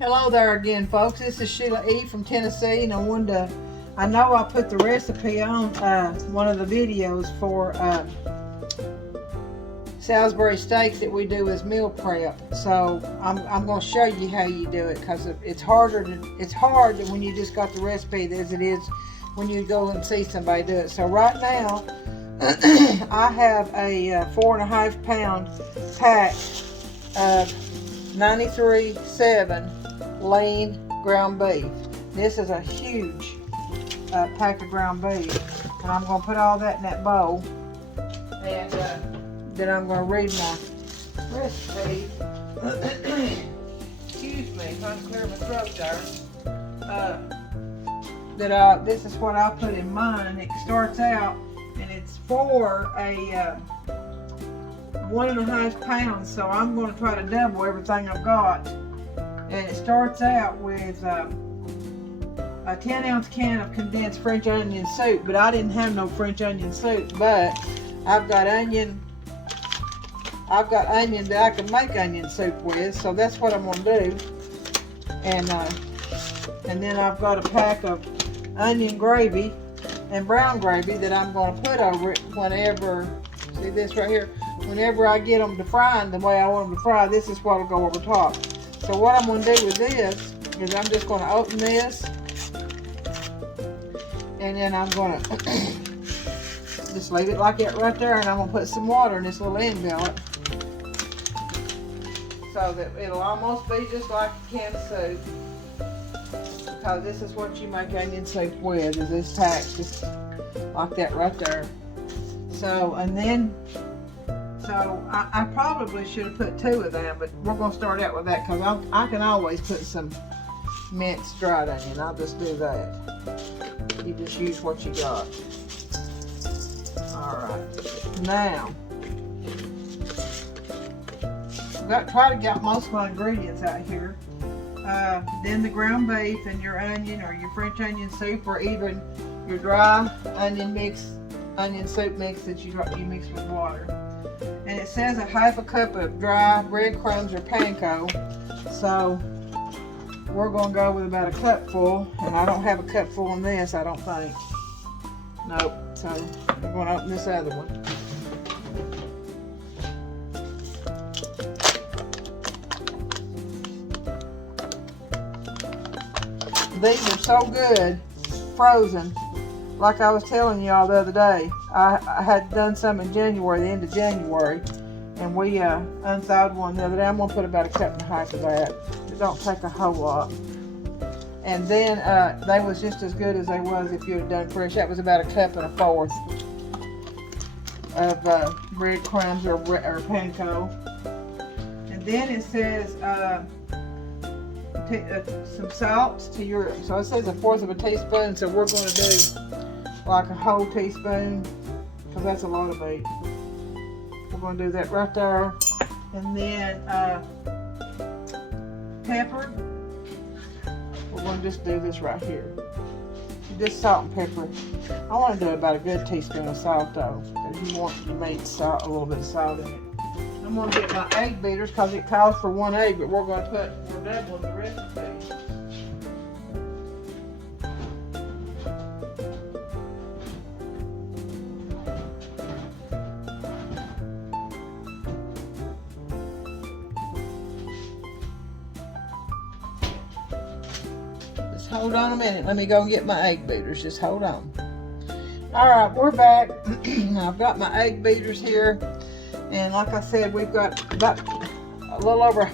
Hello there again, folks. This is Sheila E. from Tennessee, and I know I put the recipe on one of the videos for Salisbury steaks that we do as meal prep. So I'm going to show you how you do it, because it's hard when you just got the recipe as it is when you go and see somebody do it. So right now, I have a 4.5 pound pack of 93.7 lean ground beef. This is a huge pack of ground beef, and I'm going to put all that in that bowl, and then I'm going to read my recipe. Excuse me, if I can clear my throat there. This is what I put in mine. It starts out, and it's for a 1.5 pounds, so I'm going to try to double everything I've got. And it starts out with a 10-ounce can of condensed French onion soup, but I didn't have no French onion soup, but I've got onion that I can make onion soup with, so that's what I'm going to do. And then I've got a pack of onion gravy and brown gravy that I'm going to put over it whenever, see this right here, whenever I get them to frying the way I want them to fry. This is what will go over top. So what I'm going to do with this is I'm just going to open this, and then I'm going to just leave it like that right there, and I'm going to put some water in this little end billet so that it'll almost be just like a can of soup, because this is what you make onion soup with, is this pack, just like that right there. So, and then I probably should have put 2 of them, but we're going to start out with that, because I can always put some minced dried onion. I'll just do that. You just use what you got. Alright. Now, try to get most of my ingredients out here. Then the ground beef and your onion, or your French onion soup, or even your dry onion soup mix that you mix with water. And it says a 1/2 cup of dry breadcrumbs or panko. So we're going to go with about a cupful, and I don't have a cupful in this, I don't think. Nope. So I'm going to open this other one. These are so good frozen. Like I was telling y'all the other day, I had done some in January, the end of January, and we unthawed one the other day. I'm going to put about 1.5 cups of that. It don't take a whole lot. And then they was just as good as they was if you had done fresh. That was about 1.25 cups of breadcrumbs or panko. And then it says some salt to your, so it says 1/4 teaspoon, so we're going to do like a whole teaspoon, because that's a lot of meat. We're going to do that right there. And then pepper, we're going to just do this right here, just salt and pepper. I want to do about a good teaspoon of salt though, because you want your meat salt, a little bit of salt in it. I'm going to get my egg beaters, because it calls for 1 egg, but we're doubling the recipe. Just hold on a minute. Let me go get my egg beaters. Just hold on. Alright, we're back. I've got my egg beaters here. And like I said, we've got about a little over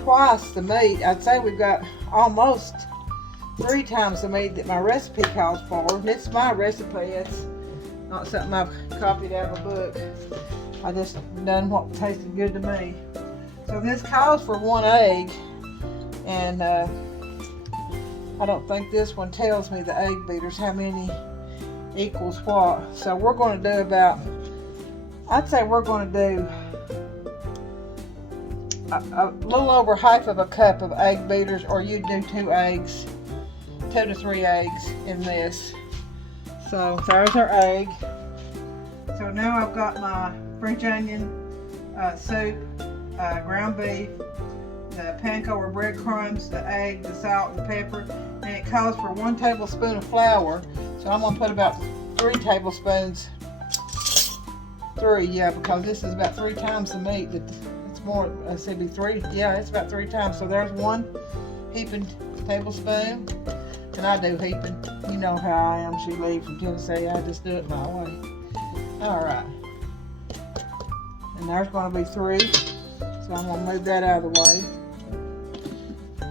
twice the meat. I'd say we've got almost 3 times the meat that my recipe calls for. And it's my recipe. It's not something I've copied out of a book. I just done what tasted good to me. So this calls for 1 egg. And I don't think this one tells me, the egg beaters, how many equals what. So we're going to do about, I'd say we're going to do a little over 1/2 cup of egg beaters, or you do 2 eggs, 2 to 3 eggs in this. So there's our egg. So now I've got my French onion soup, ground beef, the panko or breadcrumbs, the egg, the salt, the pepper, and it calls for 1 tablespoon of flour. So I'm gonna put about 3 tablespoons. 3, yeah, because this is about 3 times the meat. It's more. I said be 3. Yeah, it's about 3 times. So there's 1 heaping tablespoon, and I do heaping. You know how I am. She leaves from Tennessee. I just do it my way. All right. And there's going to be 3. So I'm going to move that out of the way.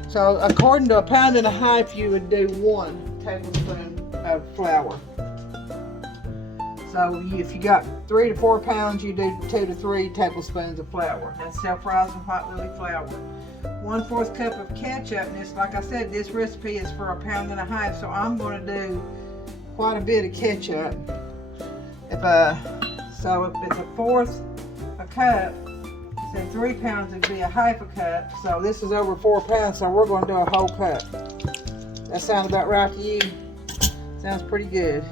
So according to 1.5 pounds, you would do 1 tablespoon of flour. So if you got 3 to 4 pounds, you do 2 to 3 tablespoons of flour. That's self-rising white lily flour. 1/4 cup of ketchup, and it's like I said, this recipe is for 1.5 pounds, so I'm going to do quite a bit of ketchup. If it's 1/4 a cup, so 3 pounds would be 1/2 cup. So this is over 4 pounds, so we're going to do a whole cup. That sounds about right to you? Sounds pretty good.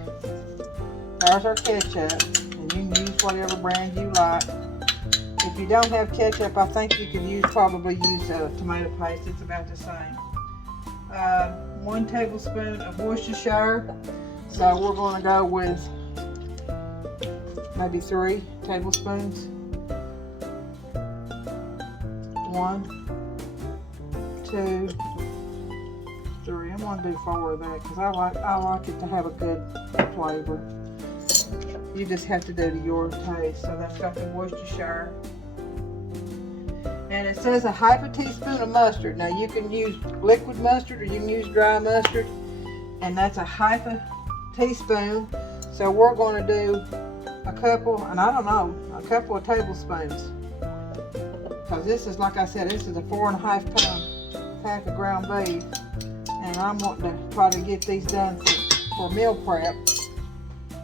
There's our ketchup, and you can use whatever brand you like. If you don't have ketchup, I think you could probably use tomato paste. It's about the same. 1 tablespoon of Worcestershire. So we're going to go with maybe 3 tablespoons. 1, 2, 3. I'm going to do 4 of that because I like it to have a good flavor. You just have to do to your taste. So that's got the Worcestershire. And it says 1/2 teaspoon of mustard. Now you can use liquid mustard or you can use dry mustard. And that's 1/2 teaspoon. So we're going to do a couple of tablespoons. Because this is, like I said, this is a 4.5 pound pack of ground beef. And I'm wanting to try to get these done for meal prep.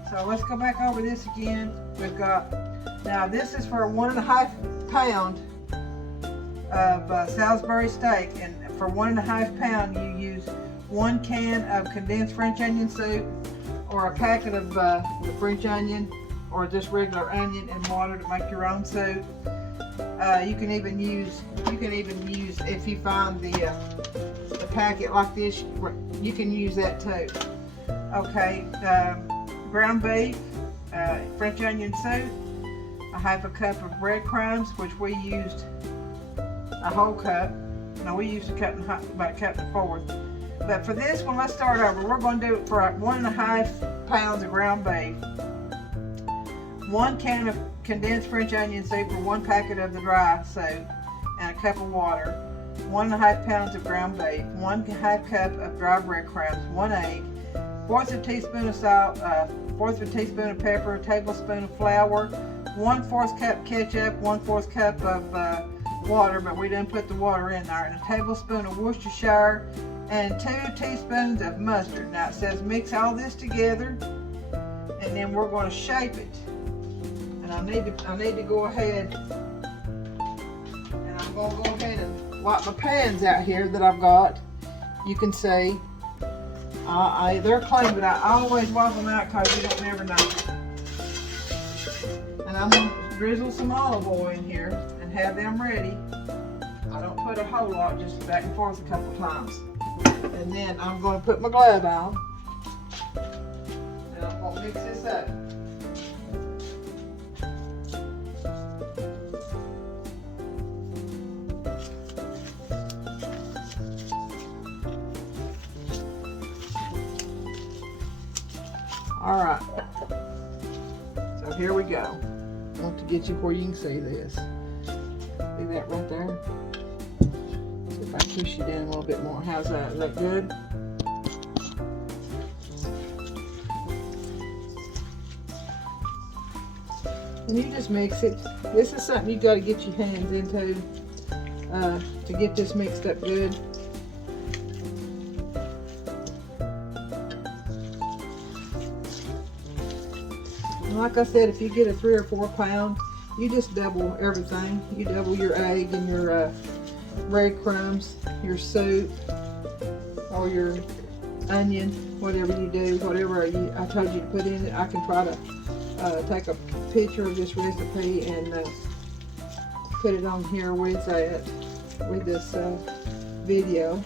So let's go back over this again. We've got, now this is for 1.5 pound of Salisbury steak, and for 1.5 pound you use 1 can of condensed French onion soup, or a packet of the French onion, or just regular onion and water to make your own soup. You can even use if you find the packet like this, you can use that too. Okay. Ground beef, French onion soup, 1/2 cup of breadcrumbs, which we used a whole cup. No, we used about a cup and 1/4. But for this one, let's start over. We're going to do it for 1.5 pounds of ground beef, 1 can of condensed French onion soup, or 1 packet of the dry soup, and a cup of water. 1.5 pounds of ground beef, 1/2 cup of dry breadcrumbs, 1 egg, 1/4 teaspoon of salt, 1/4 teaspoon of pepper, a tablespoon of flour, 1/4 cup ketchup, 1/4 cup of water, but we didn't put the water in there, and a tablespoon of Worcestershire, and 2 teaspoons of mustard. Now it says mix all this together, and then we're going to shape it. And I need to go ahead, and I'm going to go ahead and wipe my pans out here that I've got. You can see. They're clean, but I always wipe them out because you don't never know. And I'm going to drizzle some olive oil in here and have them ready. I don't put a whole lot, just back and forth a couple times. And then I'm going to put my glove on. And I'm going to mix this up. All right, so here we go. I want to get you where you can see this. See that right there? See if I push you down a little bit more. How's that? Is that good? And you just mix it. This is something you got to get your hands into to get this mixed up good. Like I said, if you get a 3 or 4 pound, you just double everything. You double your egg and your breadcrumbs, your soup, or your onion, whatever you do, whatever I told you to put in it. I can try to take a picture of this recipe and put it on here with that. with this video.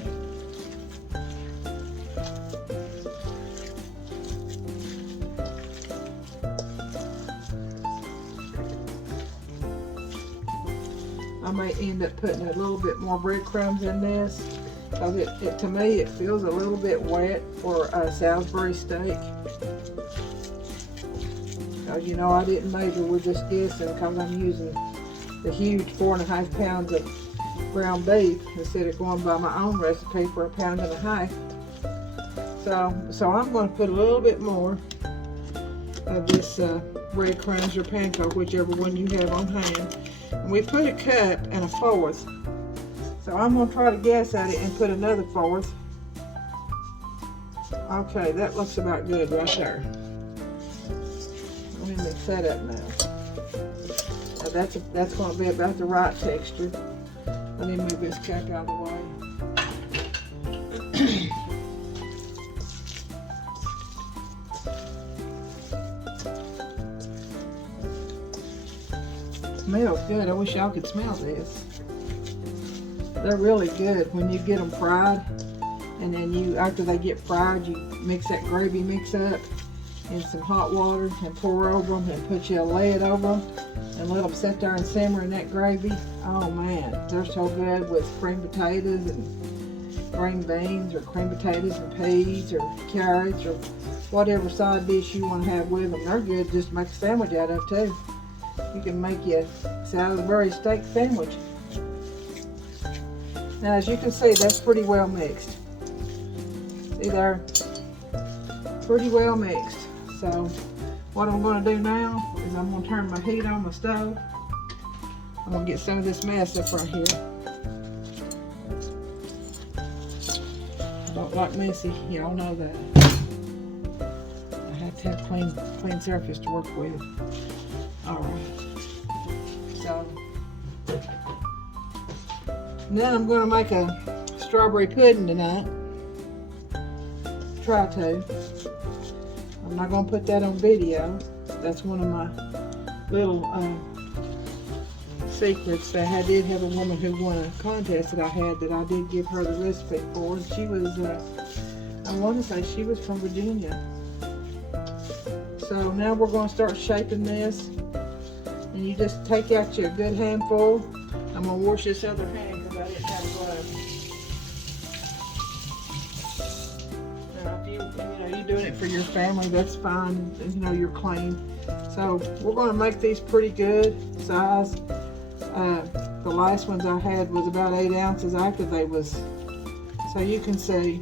I may end up putting a little bit more breadcrumbs in this, because to me it feels a little bit wet for a Salisbury steak. Because you know I didn't measure, we're just guessing, because I'm using the huge 4.5 pounds of ground beef instead of going by my own recipe for 1.5 pounds. So I'm going to put a little bit more of this breadcrumbs or panko, whichever one you have on hand. And we put a cup and a fourth. So I'm going to try to guess at it and put another fourth. Okay, that looks about good right there. Let me mix that up now. That's going to be about the right texture. Let me move this cup out of the way. Smells good. I wish y'all could smell this. They're really good when you get them fried, and then after they get fried, you mix that gravy mix up in some hot water and pour over them and put you a lid over them and let them sit there and simmer in that gravy. Oh man, they're so good with cream potatoes and green beans, or cream potatoes and peas, or carrots, or whatever side dish you want to have with them. They're good just to make a sandwich out of too. You can make you a Salisbury steak sandwich. Now as you can see, that's pretty well mixed. See there? Pretty well mixed. So what I'm going to do now is I'm going to turn my heat on my stove. I'm going to get some of this mess up right here. I don't like messy, y'all know that. I have to have clean surface to work with. Alright. So then I'm going to make a strawberry pudding tonight. Try to. I'm not going to put that on video. That's one of my little secrets that I did have a woman who won a contest that I had, that I did give her the recipe for. And she was, I want to say she was from Virginia. So now we're going to start shaping this. And you just take out your good handful. I'm going to wash this other hand because I didn't have gloves. You're doing it for your family, that's fine. You know, you're clean. So we're going to make these pretty good size. The last ones I had was about 8 ounces after they was. So you can see,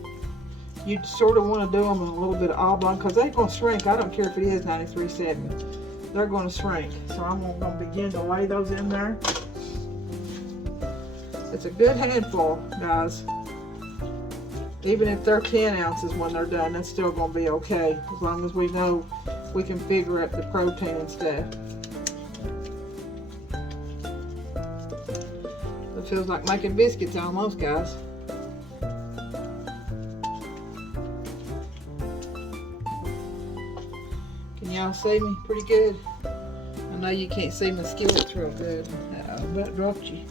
you sort of want to do them in a little bit of oblong because they're going to shrink. I don't care if it is 93.7. They're going to shrink. So I'm going to begin to lay those in there. It's a good handful, guys. Even if they're 10 ounces when they're done, that's still going to be okay, as long as we know we can figure out the protein and stuff. It feels like making biscuits almost, guys. Can y'all see me pretty good? I know you can't see my skillets real good. Uh-oh, that dropped you.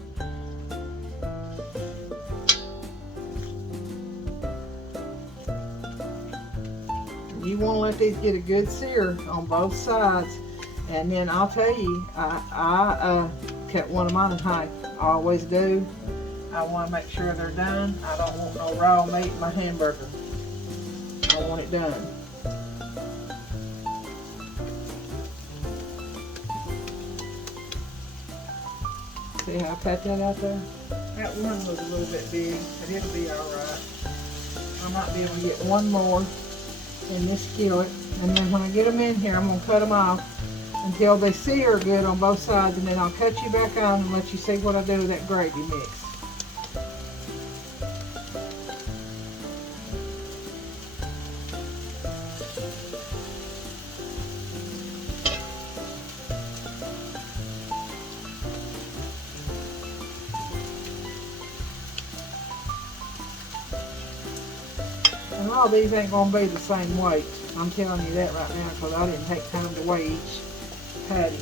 You want to let these get a good sear on both sides, and then I'll tell you, I cut one of mine in half. I always do. I want to make sure they're done. I don't want no raw meat in my hamburger. I want it done. See how I pat that out there? That one was a little bit big, but it'll be alright. I might be able to get one more in this skillet, and then when I get them in here, I'm going to cut them off until they sear good on both sides, and then I'll cut you back on and let you see what I do with that gravy mix. And all these ain't going to be the same weight. I'm telling you that right now because I didn't take time to weigh each patty.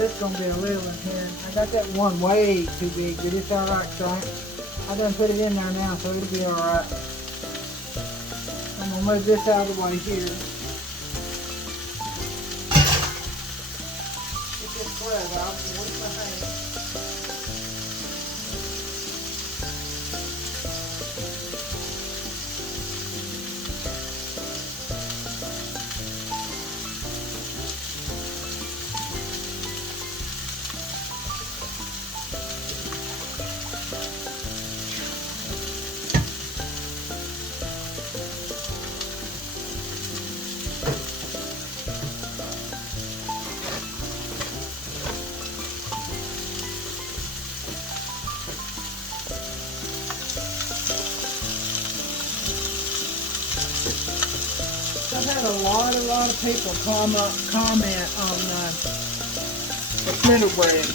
This gonna be a little in here. I got that one way too big, but it's alright, so I done put it in there now, so it'll be alright. I'm gonna move this out of the way here. Get this glove out and wash my hands. I've had a lot of people comment on the flitter bread.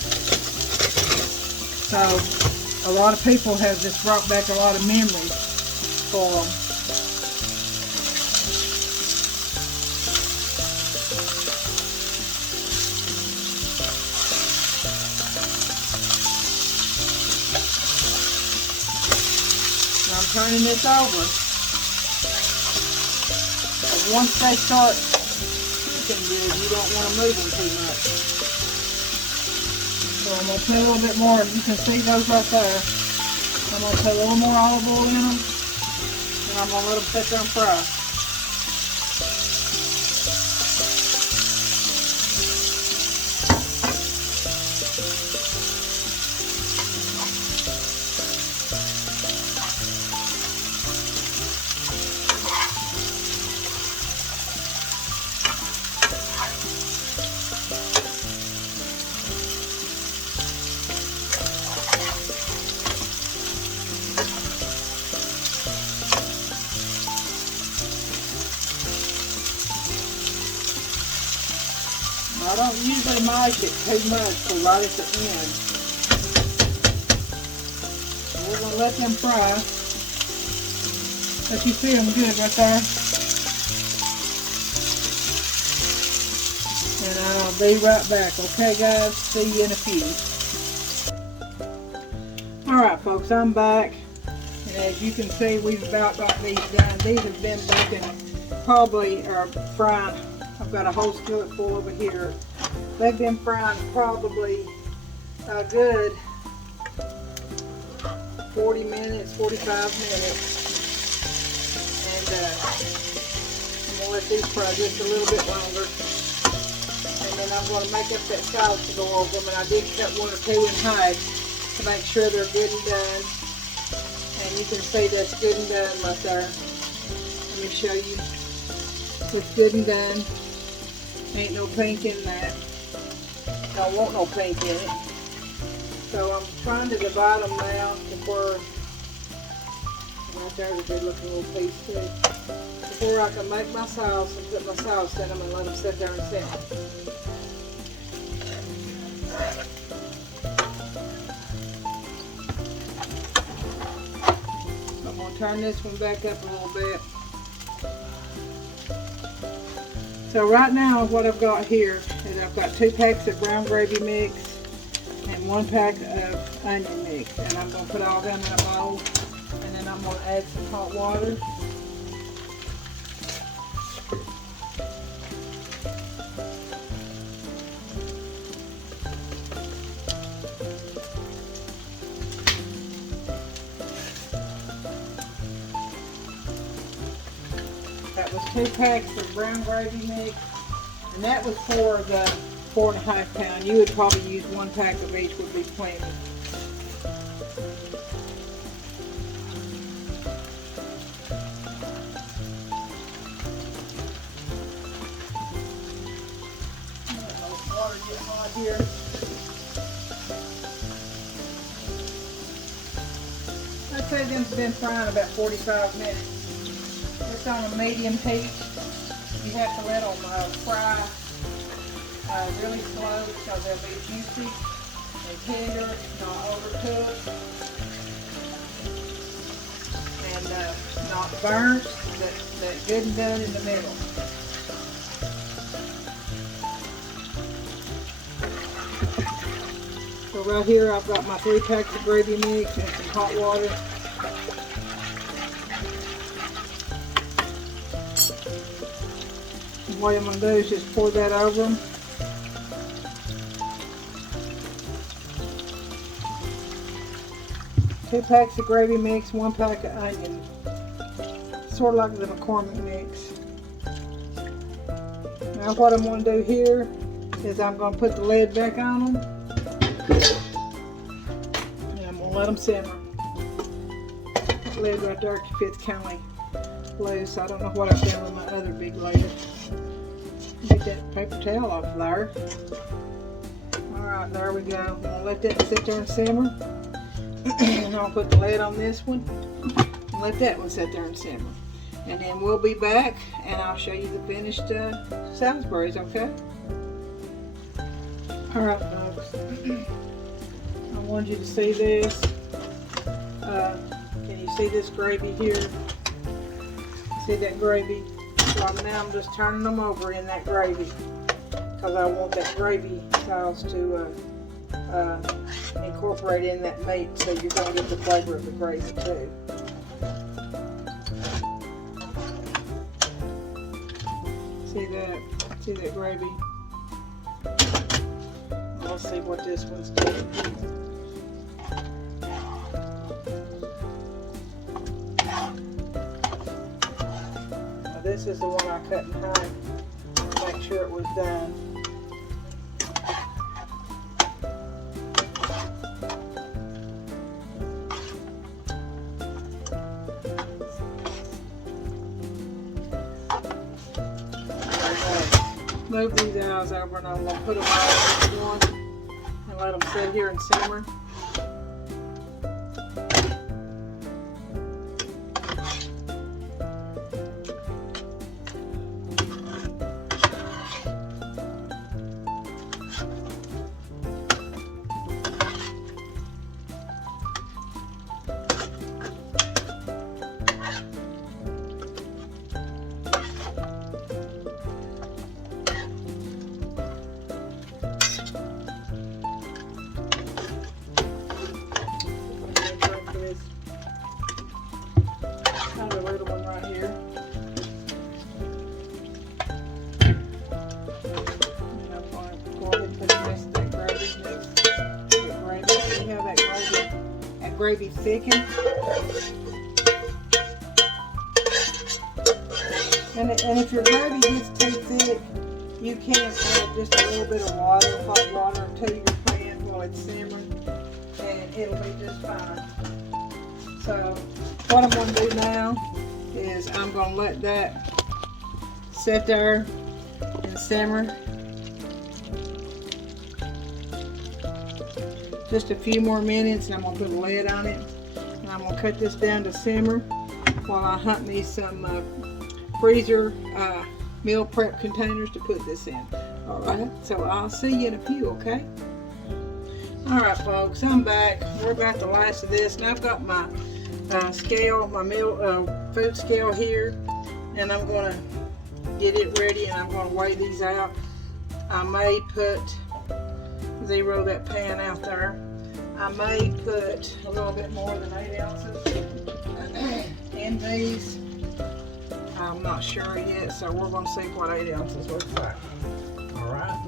So a lot of people have just brought back a lot of memories for them. Now I'm turning this over. Once they start cooking good, you don't want to move them too much. So I'm going to put a little bit more. You can see those right there. I'm going to put a little more olive oil in them, and I'm going to let them sit there and fry. I don't usually mash it too much, so right at the end. We're going to let them fry. But you see them good right there. And I'll be right back. Okay guys, see you in a few. Alright folks, I'm back. And as you can see, we've about got these done. These have been baking probably, or frying. I've got a whole skillet full over here. They've been frying probably a good 40 minutes, 45 minutes. And I'm going to let these fry just a little bit longer. And then I'm going to make up that sauce to go over them. And I did cut one or two in half to make sure they're good and done. And you can see that's good and done right there. Let me show you. It's good and done. Ain't no pink in that. Don't want no pink in it. So I'm trying to divide them now to where, right there's a good looking little piece too. Before I can make my sauce and put my sauce in them and let them sit there and simmer. I'm going to turn this one back up a little bit. So right now what I've got here is I've got 2 packs of brown gravy mix and 1 pack of onion mix. And I'm going to put all them in a bowl. And then I'm going to add some hot water. That was 2 packs of brown gravy mix, and that was for the 4.5 pound. You would probably use 1 pack of each would be plenty. Water getting hot here. I'd say them's been frying about 45 minutes. It's on a medium heat. You have to let them fry really slow so they'll be juicy and tender, not overcooked, and not burnt, but good and done in the middle. right here I've got my 3 packs of gravy mix and some hot water. And what I'm going to do is just pour that over them. Two packs of gravy mix, 1 pack of onion. Sort of like the McCormick mix. Now what I'm going to do here is I'm going to put the lid back on them. And I'm going to let them simmer. That lid right there fits kind of loose. I don't know what I've done with my other big lid. Get that paper towel off there. Alright, there we go. I'm going to let that sit there and simmer. And I'll put the lid on this one and let that one sit there and simmer. And then we'll be back and I'll show you the finished Salisbury's, okay? Alright folks, I wanted you to see this. Can you see this gravy here? See that gravy? So now I'm just turning them over in that gravy because I want that gravy sauce to incorporate in that meat, so you're going to get the flavor of the gravy too. See that gravy? Let's see what this one's doing. Now this is the one I cut in half to make sure it was done. Move these eyes over and I'm going to put them all in one and let them sit here and simmer. The little one right here. And I'm going to go ahead and put the rest of that gravy next. That gravy. See how that gravy thickens? And if your gravy gets too thick, you can add just a little bit of water, hot water, to your pan while it's simmering, and it'll be just fine. So what I'm going to do now is I'm going to let that sit there and simmer just a few more minutes, and I'm going to put a lid on it, and I'm going to cut this down to simmer while I hunt me some freezer meal prep containers to put this in. Alright, so I'll see you in a few, okay? Alright folks, I'm back. We're about the last of this, and I've got my scale, my food scale here, and I'm going to get it ready, and I'm going to weigh these out. I may zero that pan out there. I may put a little bit more than 8 ounces in these. I'm not sure yet, so we're going to see what 8 ounces looks like. Alright.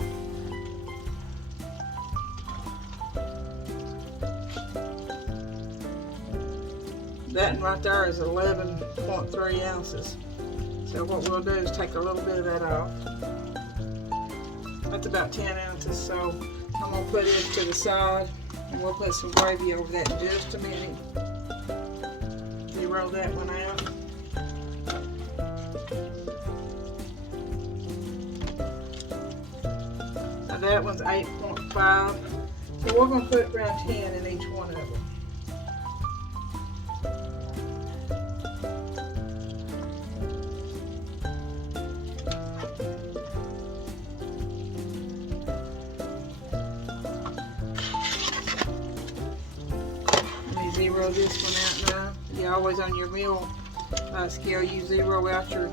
That one right there is 11.3 ounces. So what we'll do is take a little bit of that off. That's about 10 ounces, so I'm going to put it to the side, and we'll put some gravy over that in just a minute. Zero that one out. Now that one's 8.5, so we're going to put around 10 in each one of them. Zero this one out now. You always on your meal scale, you zero out your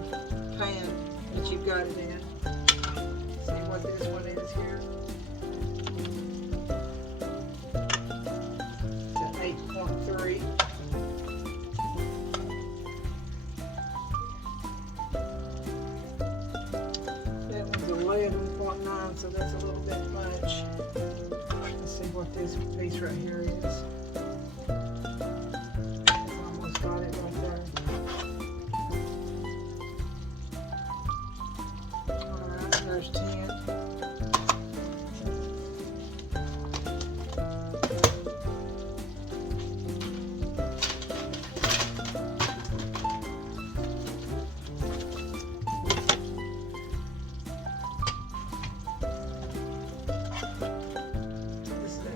pan that you've got it in. See what this one is here. on, so that's a little bit much. Let's see what this piece right here is. Almost got it right there. Alright, there's 10.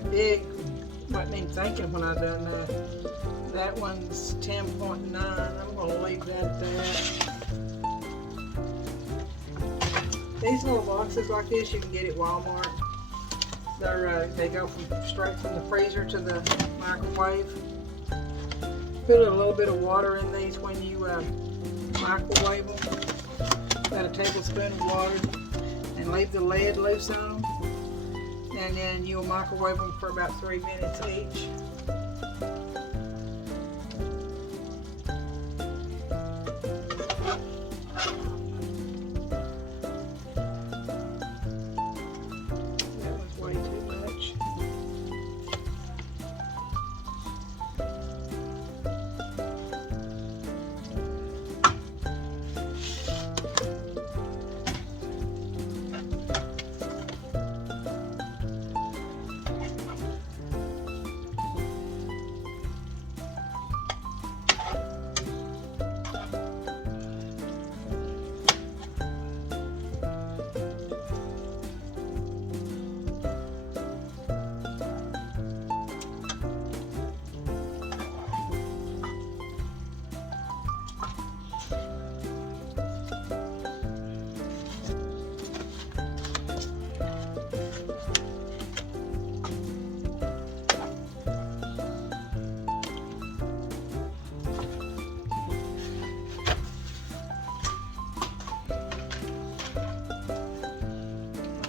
Big, wasn't even thinking when I done that. That one's 10.9. I'm going to leave that at that. These little boxes like this you can get at Walmart. They go straight from the freezer to the microwave. Put a little bit of water in these when you microwave them. About a tablespoon of water, and leave the lid loose on them. And then you'll microwave them for about 3 minutes each. That was way too much.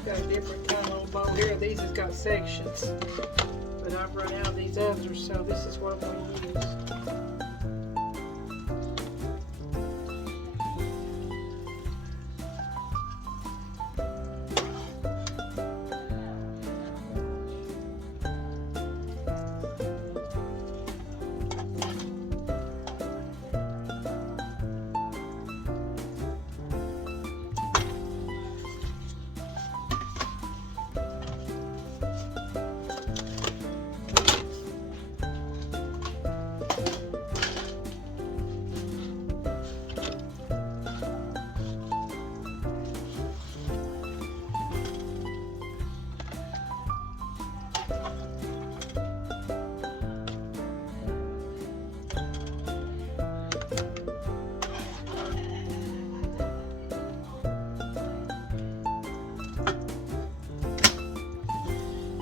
Got a different kind of little bowl here. These has got sections, but I've run out of these others, so this is what I'm going to use.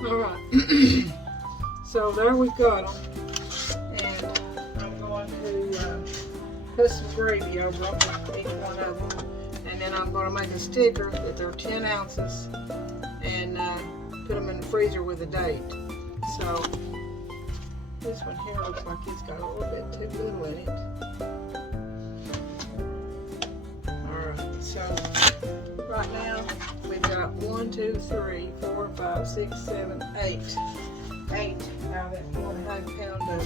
Alright, so there we've got them, and I'm going to put some gravy over them, each one of them, and then I'm going to make a sticker that they're 10 ounces and put them in the freezer with a date. So this one here looks like it's got a little bit too little in it. Alright, so right now we've got 1, 2, 3, 4, 5, 6, 7, 8. 8 out of that 4.5 pound of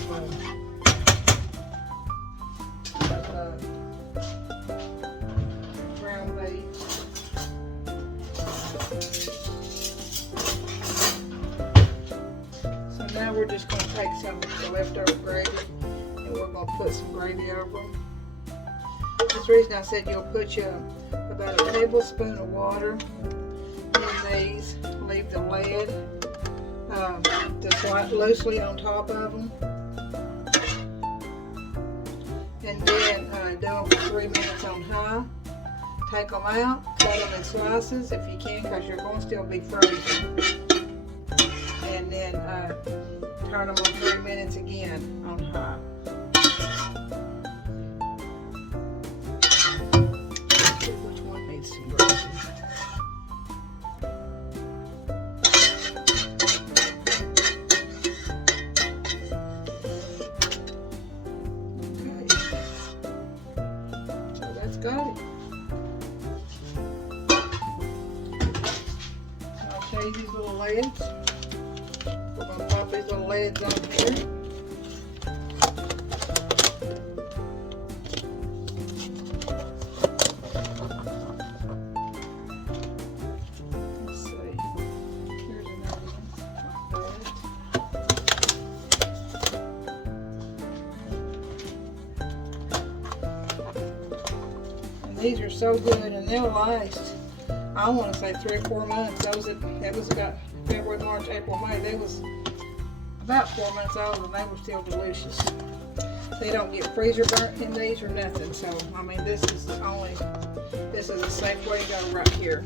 ground beef. So now we're just going to take some of the leftover gravy and we're going to put some gravy over them. That's the reason I said you'll put about a tablespoon of water in these. Leave the lid just loosely on top of them. And then do them for 3 minutes on high. Take them out, cut them in slices if you can, because you're going to still be frozen. And then turn them on 3 minutes again on high. Let's see which one needs some gravy. Okay. So that's got it. need these little leads. We're going to pop these little leads on here. Let's see. Here's another one like that. And these are so good, and they'll last, I want to say 3 or 4 months. That was about February, March, April, May. They was about 4 months old and they were still delicious. They don't get freezer burnt in these or nothing. So, I mean, this is a safe way to go right here.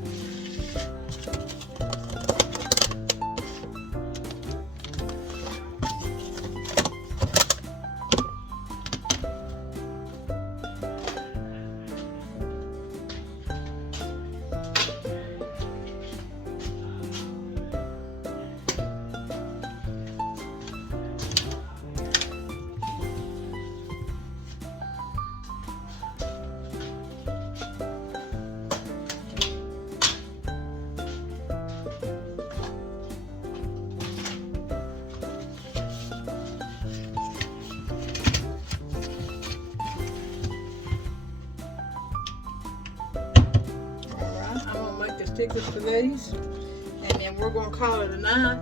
Stickers for these, and then we're going to call it a night.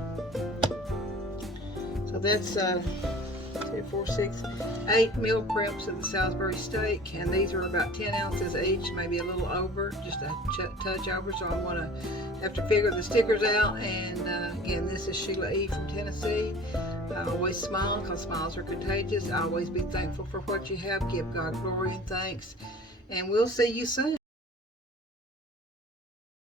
So that's 2, 4, 6, 8 meal preps of the Salisbury steak, and these are about 10 ounces each, maybe a little over, just a touch over. So I'm going to have to figure the stickers out. And again, this is Sheila E. from Tennessee. Always smile, because smiles are contagious. Always be thankful for what you have. Give God glory and thanks, and we'll see you soon.